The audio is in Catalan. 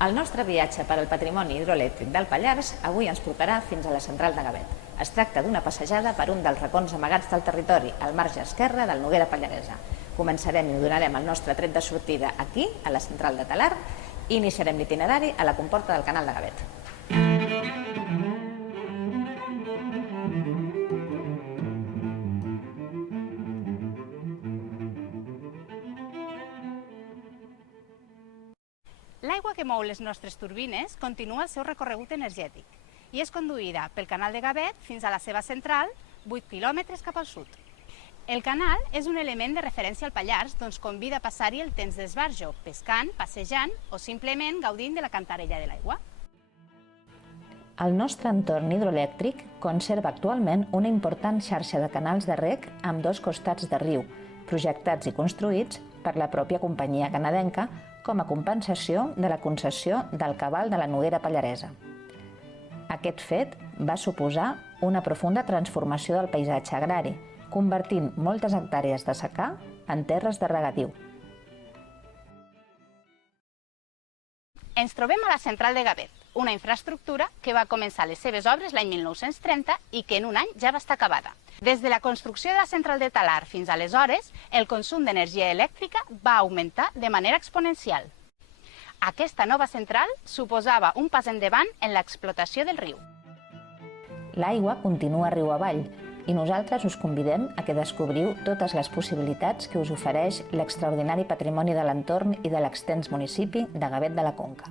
El nostre viatge per al patrimoni hidroelèctric del Pallars avui ens portarà fins a la central de Gavet. Es tracta d'una passejada per un dels racons amagats del territori, al marge esquerre del Noguera Pallaresa. Començarem i donarem el nostre tret de sortida aquí, a la central de Talar, i iniciarem l'itinerari a la comporta del canal de Gavet. L'aigua que mou les nostres turbines continua el seu recorregut energètic i és conduïda pel canal de Gavet fins a la seva central, 8 quilòmetres cap al sud. El canal és un element de referència al Pallars, doncs convida a passar-hi el temps d'esbarjo, pescant, passejant o simplement gaudint de la cantarella de l'aigua. El nostre entorn hidroelèctric conserva actualment una important xarxa de canals de reg amb dos costats de riu, projectats i construïts per la pròpia companyia canadenca com a compensació de la concessió del cabal de la Noguera Pallaresa. Aquest fet va suposar una profunda transformació del paisatge agrari, convertint moltes hectàrees de secà en terres de regadiu. Ens trobem a la central de Gavet, una infraestructura que va començar les seves obres l'any 1930 i que en un any ja va estar acabada. Des de la construcció de la central de Talar fins aleshores, el consum d'energia elèctrica va augmentar de manera exponencial. Aquesta nova central suposava un pas endavant en l'explotació del riu. L'aigua continua riu avall i nosaltres us convidem a que descobriu totes les possibilitats que us ofereix l'extraordinari patrimoni de l'entorn i de l'extens municipi de Gavet de la Conca.